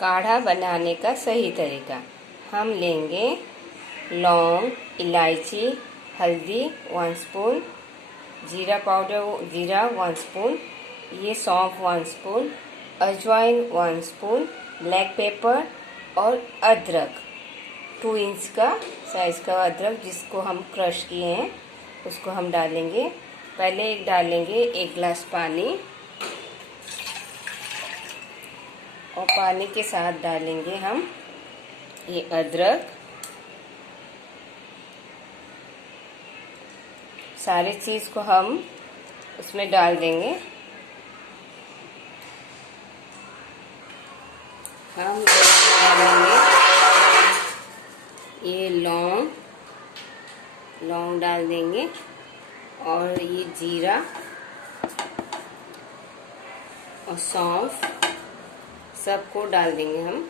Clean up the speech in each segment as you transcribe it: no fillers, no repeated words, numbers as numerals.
काढ़ा बनाने का सही तरीका। हम लेंगे लौंग, इलायची, हल्दी 1 स्पून, जीरा पाउडर जीरा 1 स्पून, ये सौंफ 1 स्पून, अजवाइन 1 स्पून, ब्लैक पेपर और अदरक 2 इंच का साइज़ का अदरक जिसको हम क्रश किए हैं उसको हम डालेंगे। पहले डालेंगे 1 गिलास पानी और पानी के साथ डालेंगे हम ये अदरक। सारे चीज़ को हम उसमें डाल देंगे। हम डालेंगे ये लौंग डाल देंगे और ये जीरा और सौंफ सबको डाल देंगे हम।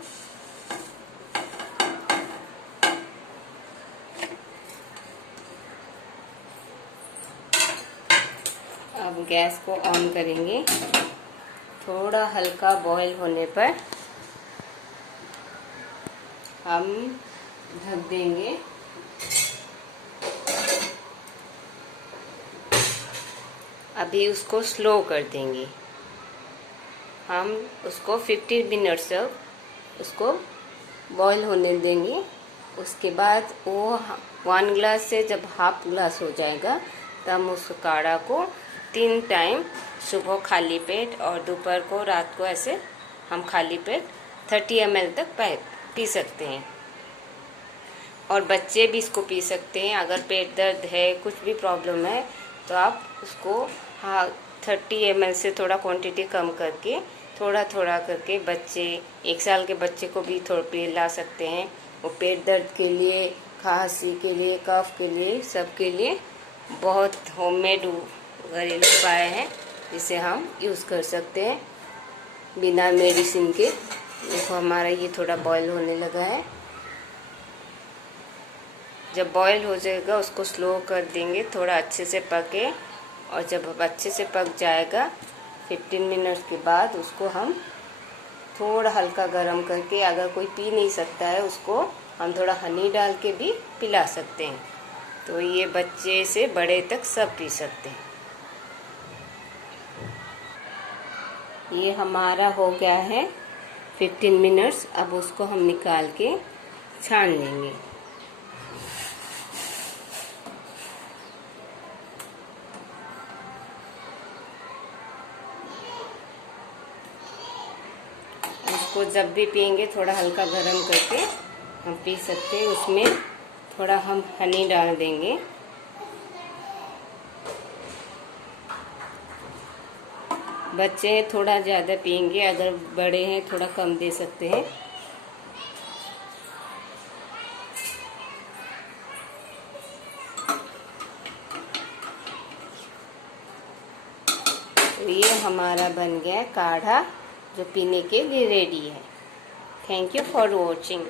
अब गैस को ऑन करेंगे। थोड़ा हल्का बॉईल होने पर हम ढक देंगे। अभी उसको स्लो कर देंगे। हम उसको 15 मिनट्स तक उसको बॉईल होने देंगे। उसके बाद वो 1 गिलास से जब हाफ गिलास हो जाएगा तब हम उस काढ़ा को 3 टाइम सुबह खाली पेट और दोपहर को रात को ऐसे हम खाली पेट 30 ml तक पी सकते हैं। और बच्चे भी इसको पी सकते हैं। अगर पेट दर्द है, कुछ भी प्रॉब्लम है तो आप उसको 30 ml से थोड़ा क्वांटिटी कम करके थोड़ा थोड़ा करके बच्चे 1 साल के बच्चे को भी थोड़ा पिला सकते हैं। वो पेट दर्द के लिए, खांसी के लिए, कफ के लिए, सब के लिए बहुत होममेड घरेलू उपाय है जिसे हम यूज़ कर सकते हैं बिना मेडिसिन के। देखो हमारा ये थोड़ा बॉईल होने लगा है। जब बॉईल हो जाएगा उसको स्लो कर देंगे, थोड़ा अच्छे से पके। और जब अच्छे से पक जाएगा 15 मिनट के बाद उसको हम थोड़ा हल्का गरम करके, अगर कोई पी नहीं सकता है उसको हम थोड़ा हनी डाल के भी पिला सकते हैं। तो ये बच्चे से बड़े तक सब पी सकते हैं। ये हमारा हो गया है 15 मिनट्स। अब उसको हम निकाल के छान लेंगे। उसको जब भी पियेंगे थोड़ा हल्का गरम करके हम पी सकते हैं। उसमें थोड़ा हम हनी डाल देंगे। बच्चे हैं थोड़ा ज़्यादा पियेंगे, अगर बड़े हैं थोड़ा कम दे सकते हैं। तो ये हमारा बन गया काढ़ा जो पीने के लिए रेडी है। Thank you for watching.